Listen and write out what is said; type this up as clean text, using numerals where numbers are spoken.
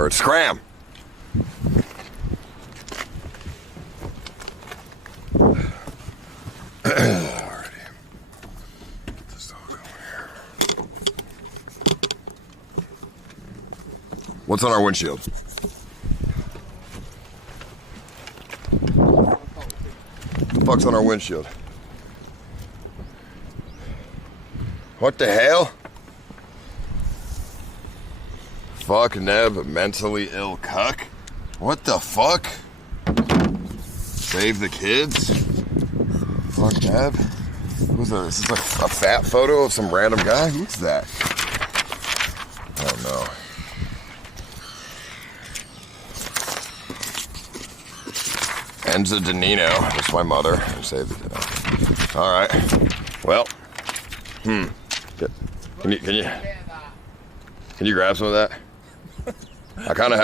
bird. Scram! Alrighty. This dog over here. What's on our windshield? What the fuck's on our windshield? What the hell? Fuck Neb, mentally ill cuck. What the fuck? Save the kids? Fuck Neb. Who's that? This is like a fat photo of some random guy? Who's that? I don't know. Enza Danino. That's my mother. Save the kid. Alright. Well. Can you grab some of that? I kind of have